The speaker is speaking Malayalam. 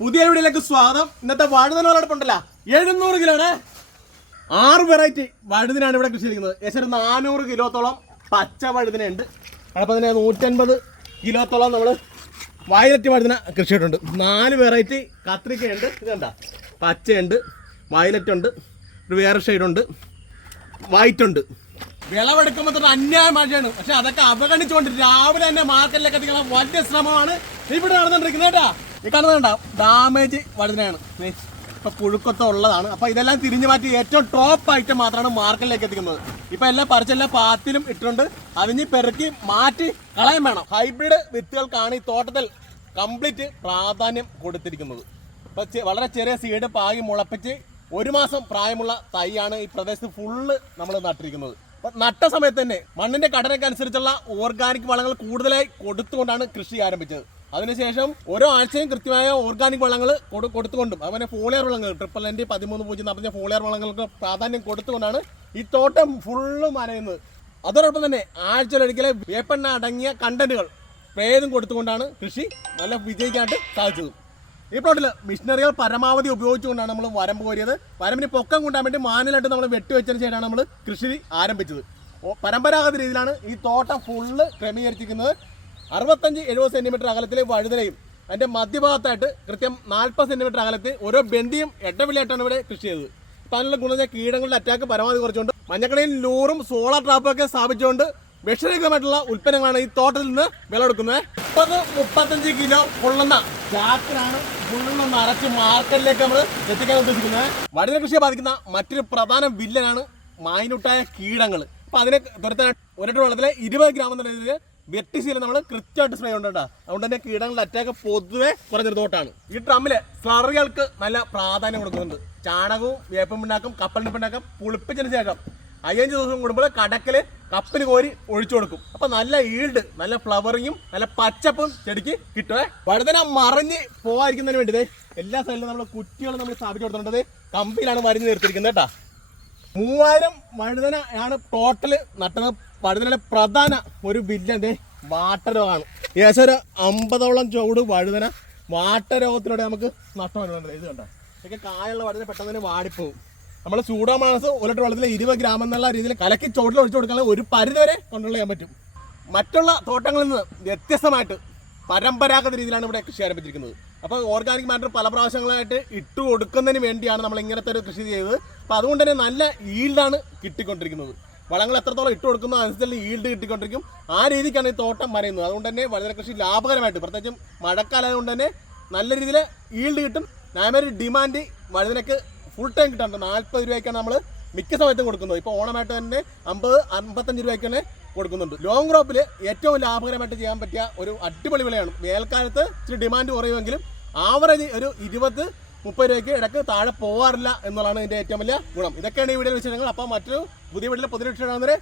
പുതിയ വീഡിയോയിലേക്ക് സ്വാഗതം. ഇന്നത്തെ വഴുതനോടൊപ്പം വിളവെടുപ്പുണ്ടല്ലോ എഴുന്നൂറ് കിലോണ് ആറ് വെറൈറ്റി വഴുതിനാണ് ഇവിടെ കൃഷി ചെയ്യുന്നത് ഏകദേശം നാനൂറ് കിലോത്തോളം പച്ച വഴുതിനുണ്ട് അതപ്പോൾ തന്നെ നൂറ്റൻപത് കിലോത്തോളം നമ്മൾ വയലറ്റ് വഴുതിന കൃഷി ചെയ്തിട്ടുണ്ട്. നാല് വെറൈറ്റി കത്രിക്കയുണ്ട് ഇതെന്താ പച്ചയുണ്ട് വയലറ്റ് ഉണ്ട് ഒരു വേറെ ഷെയ്ഡുണ്ട് വൈറ്റ് ഉണ്ട്. വിളവെടുക്കുമ്പോൾ തന്നെ അന്യായ മഴയാണ്. പക്ഷെ അതൊക്കെ അവഗണിച്ചുകൊണ്ട് രാവിലെ തന്നെ മാർക്കറ്റിലേക്ക് എത്തിക്കുന്ന വലിയ ശ്രമമാണ് ഇവിടെ നടന്നുകൊണ്ടിരിക്കുന്നത് കേട്ടാ. ഈ കാണുന്നുണ്ടാ ഡാമേജ് വഴുതനയാണ്. ദേ, ഇപ്പൊ പുഴുക്കൊത്ത ഉള്ളതാണ്. അപ്പൊ ഇതെല്ലാം തിരിഞ്ഞു മാറ്റി ഏറ്റവും ടോപ്പ് ഐറ്റം മാത്രമാണ് മാർക്കറ്റിലേക്ക് എത്തിക്കുന്നത്. ഇപ്പൊ എല്ലാം പറിച്ചെല്ലാം പാത്തിലും ഇട്ടിട്ടുണ്ട്. അതിഞ്ഞ് പെറുക്കി മാറ്റി കളയാൻ വേണം. ഹൈബ്രിഡ് വിത്തുകൾക്കാണ് ഈ തോട്ടത്തിൽ കംപ്ലീറ്റ് പ്രാധാന്യം കൊടുത്തിരിക്കുന്നത്. ഇപ്പൊ വളരെ ചെറിയ സീഡ് പാകി മുളപ്പിച്ച് ഒരു മാസം പ്രായമുള്ള തൈയാണ് ഈ പ്രദേശത്ത് ഫുള്ള് നമ്മൾ നട്ടിരിക്കുന്നത്. നട്ട സമയത്ത് തന്നെ മണ്ണിന്റെ ഘടനയ്ക്ക് അനുസരിച്ചുള്ള ഓർഗാനിക് വളങ്ങൾ കൂടുതലായി കൊടുത്തുകൊണ്ടാണ് കൃഷി ആരംഭിച്ചത്. അതിനുശേഷം ഓരോ ആഴ്ചയും കൃത്യമായ ഓർഗാനിക് വളങ്ങൾ കൊടു- കൊടുത്തുകൊണ്ടും അതുപോലെ ഫോളിയർ വളങ്ങൾ ട്രിപ്പിൾ എന്റെ പതിമൂന്ന് പൂജ്യം നിറഞ്ഞ ഫോളിയർ വളങ്ങൾക്ക് പ്രാധാന്യം കൊടുത്തുകൊണ്ടാണ് ഈ തോട്ടം ഫുള്ളും അനയുന്നത് അതോടൊപ്പം തന്നെ ആഴ്ചയിലൊരിക്കലെ വേപ്പെണ്ണ അടങ്ങിയ കണ്ടന്റുകൾ പ്രേതം കൊടുത്തുകൊണ്ടാണ് കൃഷി നല്ല വിജയിക്കാനായിട്ട് സാധിച്ചത്. ഈ പ്ലോട്ടിൽ മിഷനറികൾ പരമാവധി ഉപയോഗിച്ചുകൊണ്ടാണ് നമ്മൾ വരമ്പ് കോരിയത്. വരമ്പിന് പൊക്കം കൊണ്ടാൻ വേണ്ടി മാനിലായിട്ട് നമ്മൾ വെട്ടിവെച്ചതിന് ശേഷമാണ് നമ്മൾ കൃഷി ആരംഭിച്ചത്. പരമ്പരാഗത രീതിയിലാണ് ഈ തോട്ടം ഫുള്ള് ക്രമീകരിച്ചിരിക്കുന്നത്. അറുപത്തഞ്ച് എഴുപത് സെന്റിമീറ്റർ അകലത്തിലെ വഴുതലയും അതിന്റെ മധ്യഭാഗത്തായിട്ട് കൃത്യം നാൽപ്പത് സെന്റിമീറ്റർ അകലത്തിൽ ഓരോ ബന്ധിയും എട്ടവിളിയായിട്ടാണ് ഇവിടെ കൃഷി ചെയ്തത്. ഇപ്പൊ അതിനുള്ള ഗുണം കീടങ്ങളുടെ അറ്റാക്ക് പരമാവധി കുറച്ചുകൊണ്ട് മഞ്ഞക്കടയിൽ ലൂറും സോളാർ ട്രാപ്പും ഒക്കെ സ്ഥാപിച്ചുകൊണ്ട് വിഷരഹിതമായിട്ടുള്ള ഉൽപ്പന്നങ്ങളാണ് ഈ തോട്ടത്തിൽ നിന്ന് വിളവെടുക്കുന്നത്. മുപ്പത് മുപ്പത്തഞ്ച് കിലോ കൊള്ളുന്ന ചാക്കിലാണ് ഫുള്ള് അരച്ച് മാർക്കറ്റിലേക്ക് നമ്മൾ എത്തിക്കാൻ ഉദ്ദേശിക്കുന്നത്. വടിന കൃഷിയെ ബാധിക്കുന്ന മറ്റൊരു പ്രധാന വില്ലനാണ് മായിനുട്ടായ കീടങ്ങൾ അപ്പൊ അതിനെ തുരത്താൻ ഒരിട്ട് വെള്ളത്തിലെ ഇരുപത് ഗ്രാം എന്ന രീതിയിൽ വെട്ടിസീല നമ്മൾ കൃത്യമായിട്ട് സ്പ്രേ കേട്ടോ. അതുകൊണ്ട് തന്നെ കീടങ്ങളുടെ അറ്റാക്ക് പൊതുവെ കുറഞ്ഞൊരു തോട്ടാണ്. ഈ ഡ്രമ്മിൽ സ്ലറികൾക്ക് നല്ല പ്രാധാന്യം കൊടുക്കുന്നുണ്ട്. ചാണകവും വേപ്പം പിണ്ണാക്കും കപ്പലിന് പിണ്ണാക്കും പുളിപ്പിച്ചതിന് ശേഷം അയ്യഞ്ച് ദിവസം കൂടുമ്പോൾ കടക്കൽ കപ്പിന് കോരി ഒഴിച്ചു കൊടുക്കും. അപ്പൊ നല്ല ഈൽഡ് നല്ല ഫ്ലവറിങ്ങും നല്ല പച്ചപ്പും ചെടിക്ക് കിട്ടുവേ. വഴുതന മറിഞ്ഞ് പോകാതിരിക്കുന്നതിന് വേണ്ടി എല്ലാ സ്ഥലത്തും നമ്മൾ കുറ്റികൾ നമ്മൾ സ്ഥാപിച്ചു കൊടുത്തിട്ടുണ്ട്. കമ്പിയിലാണ് മരുന്ന് നിർത്തിയിരിക്കുന്നത് കേട്ടാ. മൂവായിരം വഴുതന ആണ് ടോട്ടൽ നട്ടത്. വഴുതനയുടെ പ്രധാന ഒരു വില്ലന്റെ വാട്ടരോഗമാണ്. ഏകദേശം ഒരു അമ്പതോളം ചൂട് വഴുതന വാട്ടരോഗത്തിലൂടെ നമുക്ക് നഷ്ടം വരുന്നുണ്ട്. ഇത് കണ്ടോ? ഇതൊക്കെ കായുള്ള വഴുതന പെട്ടെന്ന് തന്നെ വാടിപ്പോവും. നമ്മൾ ചൂടാമാനസ് ഒരിട്ട് വെള്ളത്തിൽ ഇരുപത് ഗ്രാം എന്നുള്ള രീതിയിൽ കലക്കി ചോട്ടിൽ ഒഴിച്ചു കൊടുക്കാൻ ഒരു പരിധി വരെ കൺട്രോൾ ചെയ്യാൻ പറ്റും. മറ്റുള്ള തോട്ടങ്ങളിൽ നിന്ന് വ്യത്യസ്തമായിട്ട് പരമ്പരാഗത രീതിയിലാണ് ഇവിടെ കൃഷി ആരംഭിച്ചിരിക്കുന്നത്. അപ്പോൾ ഓർഗാനിക് മാറ്റർ പല പ്രാവശ്യങ്ങളായിട്ട് ഇട്ടു കൊടുക്കുന്നതിന് വേണ്ടിയാണ് നമ്മൾ ഇങ്ങനത്തെ ഒരു കൃഷി ചെയ്തത്. അപ്പോൾ അതുകൊണ്ട് തന്നെ നല്ല ഈൽഡാണ് കിട്ടിക്കൊണ്ടിരിക്കുന്നത്. വളങ്ങൾ എത്രത്തോളം ഇട്ട് കൊടുക്കുന്നോ അനുസരിച്ചുള്ള ഈൽഡ് കിട്ടിക്കൊണ്ടിരിക്കും. ആ രീതിക്കാണ് ഈ തോട്ടം പറയുന്നത് അതുകൊണ്ട് തന്നെ വളരെ കൃഷി ലാഭകരമായിട്ട് പ്രത്യേകിച്ചും മഴക്കാലം കൊണ്ട് തന്നെ നല്ല രീതിയിൽ ഈൽഡ് കിട്ടും. ന്യായമായ ഡിമാൻഡ് വഴുതനക്ക് ഫുൾ ടൈം കിട്ടാറുണ്ട്. നാൽപ്പത് രൂപയ്ക്കാണ് നമ്മൾ മിക്ക സമയത്തും കൊടുക്കുന്നത്. ഇപ്പോൾ ഓണമായിട്ട് തന്നെ അമ്പത് അമ്പത്തഞ്ച് രൂപയ്ക്ക് തന്നെ കൊടുക്കുന്നുണ്ട്. ലോങ് ക്രോപ്പിൽ ഏറ്റവും ലാഭകരമായിട്ട് ചെയ്യാൻ പറ്റിയ ഒരു അടിപൊളി വിളയാണ്. വേൽക്കാലത്ത് ഇച്ചിരി ഡിമാൻഡ് കുറയുമെങ്കിലും ആവറേജ് ഒരു ഇരുപത് മുപ്പത് രൂപയ്ക്ക് ഇടയ്ക്ക് താഴെ പോവാറില്ല എന്നുള്ളതാണ് ഇതിന്റെ ഏറ്റവും വലിയ ഗുണം. ഇതൊക്കെയാണ് ഈ വീഡിയോയിൽ വിശേഷങ്ങൾ. അപ്പോൾ മറ്റൊരു പുതിയ വീട്ടിലെ പുതിയ വിഷയമാകുന്നവരെ